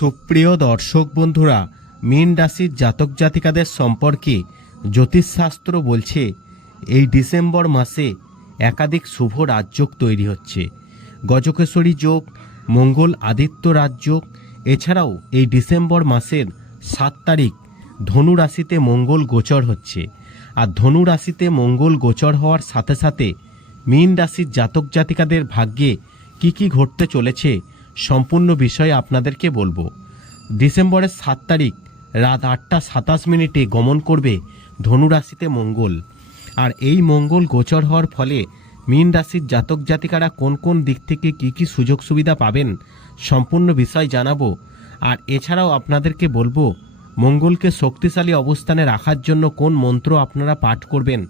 সুপ্রিয় দর্শক বন্ধুরা, মীন রাশির জাতক জাতিকাদের সম্পর্কে জ্যোতিষশাস্ত্র বলছে, এই ডিসেম্বর মাসে একাধিক শুভ রাজযোগ তৈরি হচ্ছে। গজকেশ্বরী যোগ, মঙ্গল আদিত্য রাজযোগ, এছাড়াও এই ডিসেম্বর মাসের সাত তারিখ ধনু রাশিতে মঙ্গল গোচর হচ্ছে। আর ধনু রাশিতে মঙ্গল গোচর হওয়ার সাথে সাথে মীন রাশির জাতক জাতিকাদের ভাগ্যে কি কি ঘটতে চলেছে সম্পূর্ণ বিষয়ে আপনাদেরকে বলব। ডিসেম্বরের সাত তারিখ রাত আটটা সাতাশ মিনিটে গমন করবে ধনু রাশিতে মঙ্গল। আর এই মঙ্গল গোচর হওয়ার ফলে মীন রাশির জাতক জাতিকারা কোন কোন দিক থেকে কি কি সুযোগ সুবিধা পাবেন সম্পূর্ণ বিষয় জানাব। আর এছাড়াও আপনাদেরকে বলব, মঙ্গলকে শক্তিশালী অবস্থানে রাখার জন্য কোন মন্ত্র আপনারা পাঠ করবেন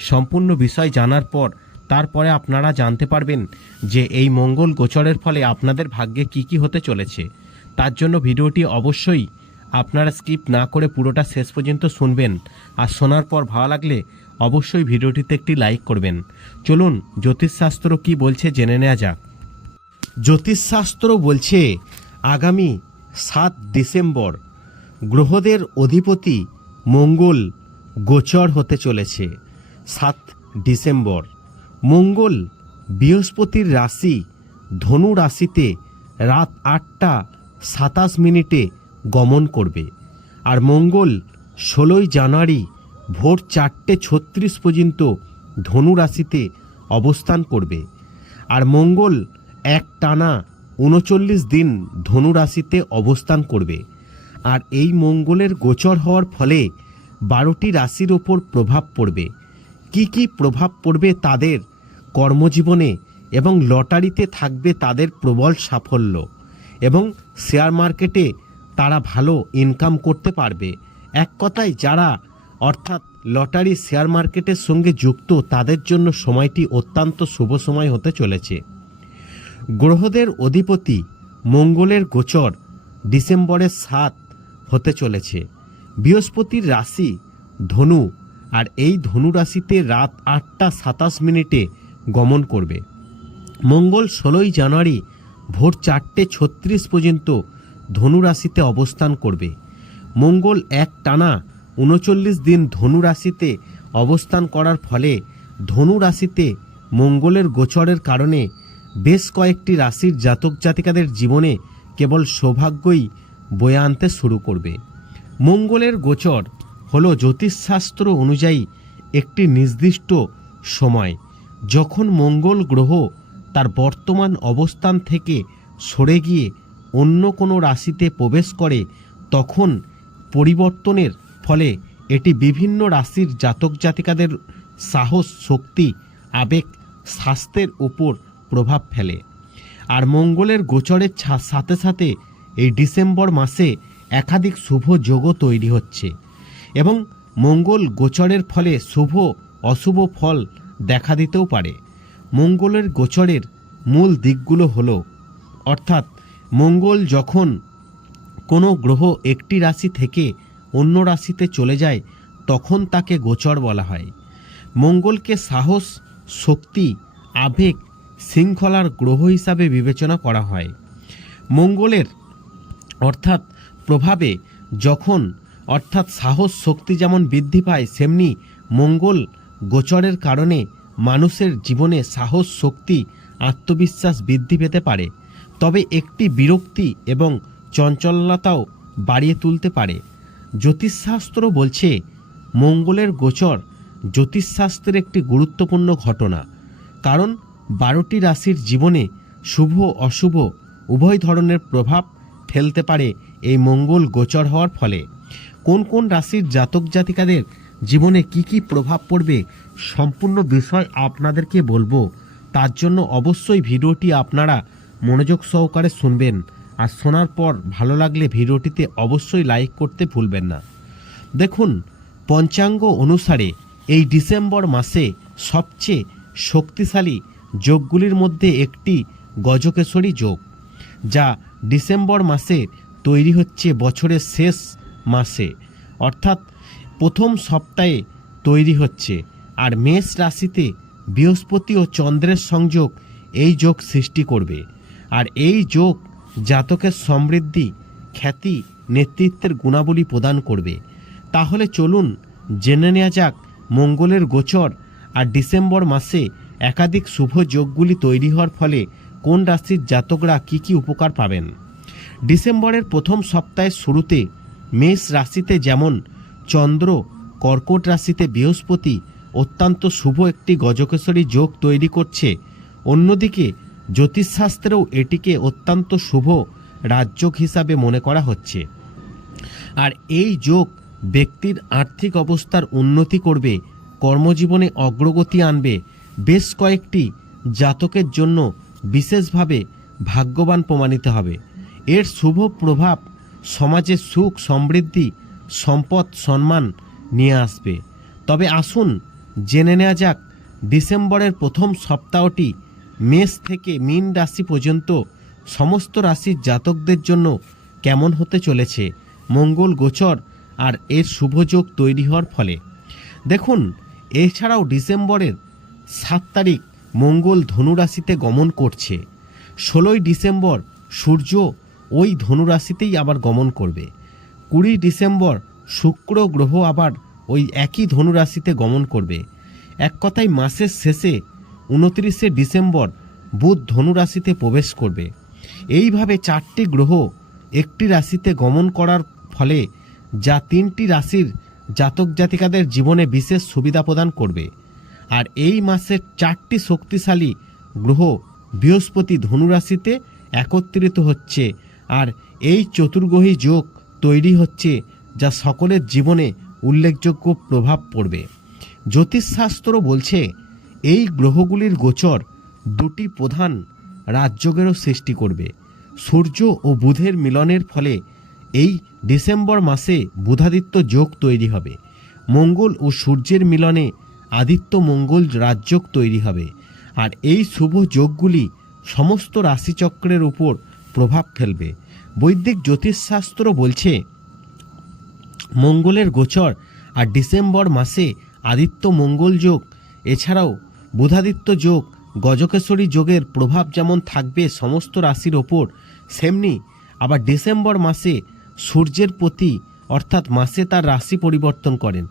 সম্পূর্ণ বিষয় জানার পর তারপরে আপনারা জানতে পারবেন যে এই মঙ্গল গোচরের ফলে আপনাদের ভাগ্যে কি কি হতে চলেছে। তার জন্য ভিডিওটি অবশ্যই আপনারা স্কিপ না করে পুরোটা শেষ পর্যন্ত শুনবেন। আর শোনার পর ভালো লাগলে অবশ্যই ভিডিওটিতে একটি লাইক করবেন। চলুন, জ্যোতিষশাস্ত্র কি বলছে জেনে নেওয়া যাক। জ্যোতিষশাস্ত্র বলছে, আগামী সাত ডিসেম্বর গ্রহদের অধিপতি মঙ্গল গোচর হতে চলেছে, সাত ডিসেম্বর। মঙ্গল বৃহস্পতির রাশি ধনু রাশিতে রাত আটটা সাতাশ মিনিটে গমন করবে। আর মঙ্গল ষোলোই জানুয়ারি ভোর চারটে ছত্রিশ পর্যন্ত ধনু রাশিতে অবস্থান করবে। আর মঙ্গল এক টানা উনচল্লিশ দিন ধনু রাশিতে অবস্থান করবে। আর এই মঙ্গলের গোচর হওয়ার ফলে বারোটি রাশির ওপর প্রভাব পড়বে। কি কি প্রভাব পড়বে তাদের? কর্মজীবনে এবং লটারিতে থাকবে তাদের প্রবল সাফল্য। এবং শেয়ার মার্কেটে তারা ভালো ইনকাম করতে পারবে। এক কথায় যারা, অর্থাৎ লটারি শেয়ার মার্কেটের সঙ্গে যুক্ত, তাদের জন্য সময়টি অত্যন্ত শুভ সময় হতে চলেছে। গ্রহদের অধিপতি মঙ্গলের গোচর ডিসেম্বরের সাত হতে চলেছে। বৃহস্পতির রাশি ধনু আর এই ধনু রাশিতে রাত আটটা সাতাশ মিনিটে গমন করবে। মঙ্গল ষোলোই জানুয়ারি ভোর চারটে ছত্রিশ পর্যন্ত ধনু রাশিতে অবস্থান করবে। মঙ্গল এক টানা উনচল্লিশ দিন ধনু রাশিতে অবস্থান করার ফলে ধনু রাশিতে মঙ্গলের গোচরের কারণে বেশ কয়েকটি রাশির জাতক জাতিকাদের জীবনে কেবল সৌভাগ্যই বয়ে আনতে শুরু করবে। মঙ্গলের গোচর হলো জ্যোতিষশাস্ত্র অনুযায়ী একটি নির্দিষ্ট সময়, যখন মঙ্গল গ্রহ তার বর্তমান অবস্থান থেকে সরে গিয়ে অন্য কোনো রাশিতে প্রবেশ করে, তখন পরিবর্তনের ফলে এটি বিভিন্ন রাশির জাতক জাতিকাদের সাহস, শক্তি, আবেগ, স্বাস্থ্যের উপর প্রভাব ফেলে। আর মঙ্গলের গোচরের সাথে সাথে এই ডিসেম্বর মাসে একাধিক শুভ যোগও তৈরি হচ্ছে। এবং মঙ্গল গোচরের ফলে শুভ, অশুভ ফল দেখা দিতেও পারে। মঙ্গলের গোচরের মূল দিকগুলো হলো, অর্থাৎ মঙ্গল যখন কোনো গ্রহ একটি রাশি থেকে অন্য রাশিতে চলে যায়, তখন তাকে গোচর বলা হয়। মঙ্গলকে সাহস, শক্তি, আবেগ, শৃঙ্খলার গ্রহ হিসাবে বিবেচনা করা হয়। মঙ্গলের অর্থাৎ প্রভাবে যখন অর্থাৎ সাহস শক্তি যেমন বৃদ্ধি পায়, সেমনি মঙ্গল গোচরের কারণে মানুষের জীবনে সাহস শক্তি, আত্মবিশ্বাস বৃদ্ধি পেতে পারে। তবে একটি বিরক্তি এবং চঞ্চলতাও বাড়িয়ে তুলতে পারে। জ্যোতিষশাস্ত্র বলছে, মঙ্গলের গোচর জ্যোতিষশাস্ত্রের একটি গুরুত্বপূর্ণ ঘটনা। কারণ বারোটি রাশির জীবনে শুভ, অশুভ, উভয় ধরনের প্রভাব ফেলতে পারে এই মঙ্গল গোচর হওয়ার ফলে। কোন কোন রাশির জাতক জাতিকাদের জীবনে কি কি প্রভাব পড়বে সম্পূর্ণ বিষয় আপনাদেরকে বলব। তার জন্য অবশ্যই ভিডিওটি আপনারা মনোযোগ সহকারে শুনবেন। আর শোনার পর ভালো লাগলে ভিডিওটিতে অবশ্যই লাইক করতে ভুলবেন না। দেখুন, পঞ্চাঙ্গ অনুসারে এই ডিসেম্বর মাসে সবচেয়ে শক্তিশালী যোগগুলির মধ্যে একটি গজকেশরী যোগ, যা ডিসেম্বর মাসে তৈরি হচ্ছে বছরের শেষ মাসে। অর্থাৎ প্রথম সপ্তাহে তৈরি হচ্ছে। আর মেষ রাশিতে বৃহস্পতি ও চন্দ্রের সংযোগ এই যোগ সৃষ্টি করবে। আর এই যোগ জাতকের সমৃদ্ধি, খ্যাতি, নেতৃত্বের গুণাবলী প্রদান করবে। তাহলে চলুন জেনে নেওয়া যাক মঙ্গলের গোচর আর ডিসেম্বর মাসে একাধিক শুভ যোগগুলি তৈরি হওয়ার ফলে কোন রাশির জাতকরা কি কি উপকার পাবেন। ডিসেম্বরের প্রথম সপ্তাহের শুরুতে মেষ রাশিতে যেমন চন্দ্র, কর্কট রাশিতে বৃহস্পতি অত্যন্ত শুভ একটি গজকেশরী যোগ তৈরি করছে। অন্যদিকে জ্যোতিষশাস্ত্রেও এটিকে অত্যন্ত শুভ রাজযোগ হিসাবে মনে করা হচ্ছে। আর এই যোগ ব্যক্তির আর্থিক অবস্থার উন্নতি করবে, কর্মজীবনে অগ্রগতি আনবে। বেশ কয়েকটি জাতকের জন্য বিশেষভাবে ভাগ্যবান প্রমাণিত হবে। এর শুভ প্রভাব সমাজে সুখ, সমৃদ্ধি, সম্পদ, সম্মান নিয়ে আসবে। তবে আসুন জেনে নেওয়া যাক, ডিসেম্বরের প্রথম সপ্তাহটি মেষ থেকে মীন রাশি পর্যন্ত সমস্ত রাশির জাতকদের জন্য কেমন হতে চলেছে, মঙ্গল, গোচর আর এর শুভযোগ তৈরি হওয়ার ফলে। দেখুন, এছাড়াও ডিসেম্বরের সাত তারিখ মঙ্গল ধনুরাশিতে গমন করছে। ষোলোই ডিসেম্বর সূর্য ওই ধনুরাশিতেই আবার গমন করবে। কুড়ি ডিসেম্বর শুক্র গ্রহ আবার ওই একই ধনুরাশিতে গমন করবে। এক কথায় মাসের শেষে উনত্রিশে ডিসেম্বর বুধ ধনুরাশিতে প্রবেশ করবে। এইভাবে চারটি গ্রহ একটি রাশিতে গমন করার ফলে যা তিনটি রাশির জাতক জাতিকাদের জীবনে বিশেষ সুবিধা প্রদান করবে। আর এই মাসের চারটি শক্তিশালী গ্রহ বৃহস্পতি ধনুরাশিতে একত্রিত হচ্ছে আর এই চতুর্গ্রহী যোগ তৈরি হচ্ছে যা সকলের জীবনে উল্লেখযোগ্য প্রভাব পড়বে। জ্যোতিষশাস্ত্র বলছে, এই গ্রহগুলির গোচর দুটি প্রধান রাজযোগেরও সৃষ্টি করবে। সূর্য ও বুধের মিলনের ফলে এই ডিসেম্বর মাসে বুধাদিত্য যোগ তৈরি হবে। মঙ্গল ও সূর্যের মিলনে আদিত্য মঙ্গল রাজযোগ তৈরি হবে। আর এই শুভ যোগগুলি সমস্ত রাশিচক্রের উপর প্রভাব ফেলবে। বৈদিক জ্যোতিষশাস্ত্র বলছে, মঙ্গলের গোচর আর ডিসেম্বর মাসে আদিত্য মঙ্গল যোগ। এছাড়াও বুধাদিত্য যোগ গজকেশ্বরী যোগের প্রভাব যেমন থাকবে সমস্ত রাশির ওপর, সেমনি আবার ডিসেম্বর মাসে সূর্যের প্রতি অর্থাৎ মাসে তার রাশি পরিবর্তন করেন।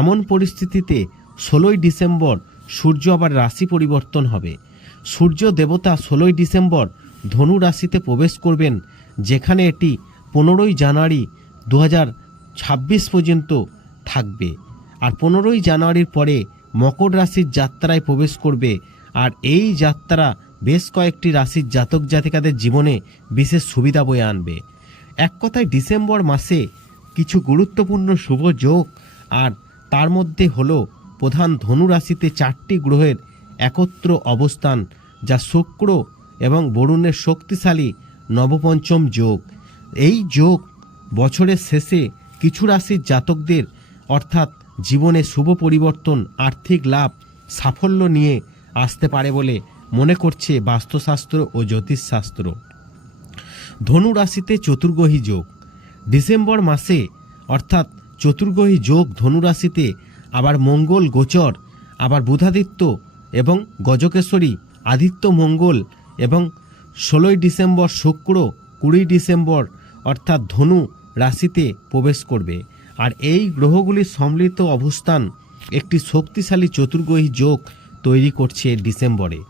এমন পরিস্থিতিতে ষোলোই ডিসেম্বর সূর্য আবার রাশি পরিবর্তন হবে। সূর্য দেবতা ষোলোই ডিসেম্বর ধনু রাশিতে প্রবেশ করবেন, যেখানে এটি পনেরোই জানুয়ারি দু পর্যন্ত থাকবে। আর পনেরোই জানুয়ারির পরে মকর রাশির যাত্রায় প্রবেশ করবে। আর এই যাত্রা বেশ কয়েকটি রাশির জাতক জাতিকাদের জীবনে বিশেষ সুবিধা বয়ে আনবে। এক কথায় ডিসেম্বর মাসে কিছু গুরুত্বপূর্ণ শুভ যোগ, আর তার মধ্যে হলো প্রধান ধনু রাশিতে চারটি গ্রহের একত্র অবস্থান, যা শুক্র এবং বরুণের শক্তিশালী নবপঞ্চম যোগ। এই যোগ বছরের শেষে কিছু রাশির জাতকদের, অর্থাৎ জীবনে শুভ পরিবর্তন, আর্থিক লাভ, সাফল্য নিয়ে আসতে পারে বলে মনে করছে বাস্তুশাস্ত্র ও জ্যোতিষশাস্ত্র। ধনু রাশিতে চতুর্গ্রহী যোগ। ডিসেম্বর মাসে, অর্থাৎ চতুর্গ্রহী যোগ ধনু রাশিতে আবার মঙ্গল, গোচর, আবার বুধাদিত্য এবং গজকেশ্বরী আদিত্য মঙ্গল এবং ষোলোই ডিসেম্বর শুক্র কুড়ি ডিসেম্বর অর্থাৎ ধনু রাশিতে প্রবেশ করবে। আর এই গ্রহগুলির সম্মিলিত অবস্থান একটি শক্তিশালী চতুর্গ্রহী যোগ তৈরি করছে ডিসেম্বরে,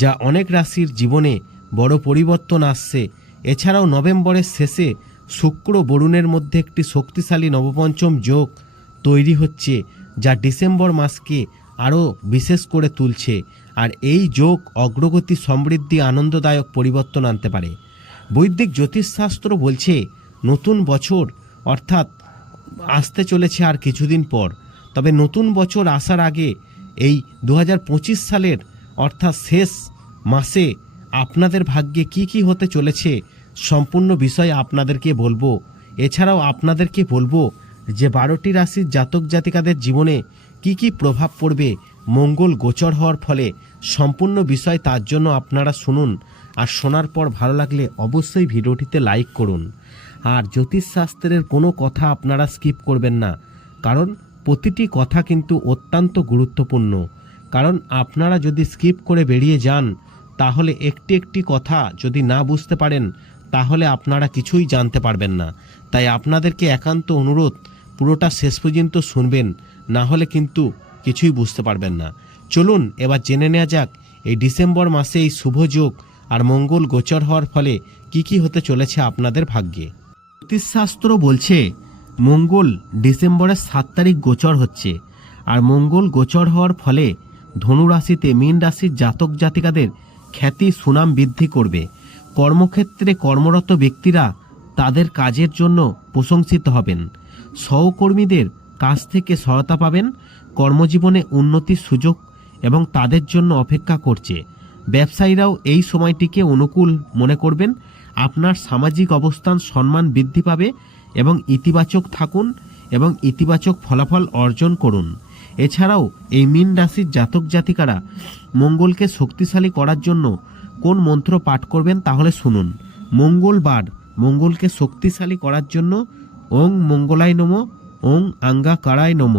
যা অনেক রাশির জীবনে বড় পরিবর্তন আসছে। এছাড়াও নভেম্বরের শেষে শুক্র বরুণের মধ্যে একটি শক্তিশালী নবপঞ্চম যোগ তৈরি হচ্ছে, যা ডিসেম্বর মাসকে আরও বিশেষ করে তুলছে। আর এই যোগ অগ্রগতি সমৃদ্ধি আনন্দদায়ক পরিবর্তন আনতে পারে। বৈদিক জ্যোতিষশাস্ত্র বলছে, নতুন বছর অর্থাৎ আসতে চলেছে আর কিছুদিন পর। তবে নতুন বছর আসার আগে এই দু হাজার পঁচিশ সালের অর্থাৎ শেষ মাসে আপনাদের ভাগ্যে কি কি হতে চলেছে সম্পূর্ণ বিষয় আপনাদেরকে বলব। এছাড়াও আপনাদেরকে বলব যে বারোটি রাশির জাতক জাতিকাদের জীবনে কি কি প্রভাব পড়বে মঙ্গল গোচর হওয়ার ফলে সম্পূর্ণ বিষয় তার জন্য আপনারা শুনুন আর শোনার পর ভালো লাগলে অবশ্যই ভিডিওটিতে লাইক করুন। আর জ্যোতিষশাস্ত্রের কোনো কথা আপনারা স্কিপ করবেন না, কারণ প্রতিটি কথা কিন্তু অত্যন্ত গুরুত্বপূর্ণ। কারণ আপনারা যদি স্কিপ করে বেরিয়ে যান, তাহলে একটি একটি কথা যদি না বুঝতে পারেন, তাহলে আপনারা কিছুই জানতে পারবেন না। তাই আপনাদেরকে একান্ত অনুরোধ, পুরোটা শেষ পর্যন্ত শুনবেন, না হলে কিন্তু কিছুই বুঝতে পারবেন না। চলুন, এবার জেনে নেওয়া যাক, এই ডিসেম্বর মাসে এই শুভ যোগ আর মঙ্গল গোচর হওয়ার ফলে কি কি হতে চলেছে আপনাদের ভাগ্যে। জ্যোতিষশাস্ত্র বলছে, মঙ্গল ডিসেম্বরের সাত তারিখ গোচর হচ্ছে আর মঙ্গল গোচর হওয়ার ফলে ধনু রাশিতে মীন রাশির জাতক জাতিকাদের খ্যাতি সুনাম বৃদ্ধি করবে। কর্মক্ষেত্রে কর্মরত ব্যক্তিরা তাদের কাজের জন্য প্রশংসিত হবেন। সহকর্মীদের কাছ থেকে সহায়তা পাবেন। কর্মজীবনে উন্নতির সুযোগ এবং তাদের জন্য অপেক্ষা করছে। ব্যবসায়ীরাও এই সময়টিকে অনুকূল মনে করবেন। আপনার সামাজিক অবস্থান সম্মান বৃদ্ধি পাবে এবং ইতিবাচক থাকুন এবং ইতিবাচক ফলাফল অর্জন করুন। এছাড়াও এই মীন রাশির জাতক জাতিকারা মঙ্গলকে শক্তিশালী করার জন্য কোন মন্ত্র পাঠ করবেন তাহলে শুনুন। মঙ্গলবার মঙ্গলকে শক্তিশালী করার জন্য ওং মঙ্গলায় নম, ওং আঙ্গা কারায় নম।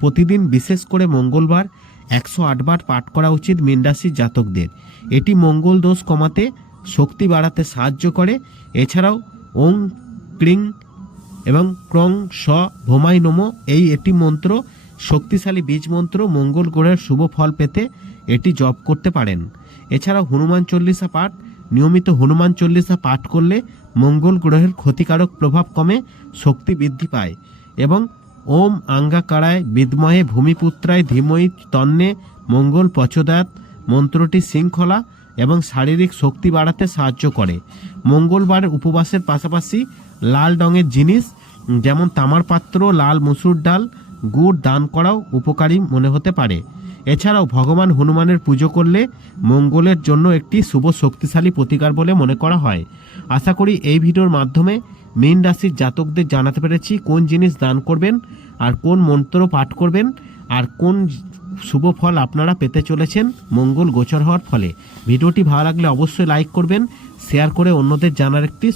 প্রতিদিন বিশেষ করে মঙ্গলবার একশো আটবার পাঠ করা উচিত মীন রাশির জাতকদের। এটি মঙ্গল দোষ কমাতে শক্তি বাড়াতে সাহায্য করে। এছাড়াও ওং, ক্রিং এবং ক্রং, স, ভোমাই নম এই এটি মন্ত্র, শক্তিশালী বীজ মন্ত্র মঙ্গল গ্রহের শুভ ফল পেতে এটি জপ করতে পারেন। এছাড়াও হনুমান চল্লিশা পাঠ, নিয়মিত হনুমান চল্লিশা পাঠ করলে মঙ্গল গ্রহের ক্ষতিকারক প্রভাব কমে, শক্তি বৃদ্ধি পায় এবং ওম আঙ্গাকারায় বিদ্মহে ভূমিপুত্রায় ধীময়ী তন্নে মঙ্গল পচদাত মন্ত্রটি শৃঙ্খলা এবং শারীরিক শক্তি বাড়াতে সাহায্য করে। মঙ্গলবার উপবাসের পাশাপাশি লাল রঙের জিনিস যেমন তামার পাত্র, লাল মুসুর ডাল, গুড় দান করাও উপকারী মনে হতে পারে। এছাড়াও ভগবান হনুমানের পুজো করলে মঙ্গলের জন্য একটি শুভ শক্তিশালী প্রতিকার বলে মনে করা হয়। আশা করি এই ভিডিওর মাধ্যমে মীন রাশির জাতকদের জানাতে পেরেছি কোন জিনিস দান করবেন, আর কোন মন্ত্র পাঠ করবেন, আর কোন শুভ ফল আপনারা পেতে চলেছেন মঙ্গল গোচর হওয়ার ফলে। ভিডিওটি ভালো লাগলে অবশ্যই লাইক করবেন শেয়ার করে অন্যদের জানার একটি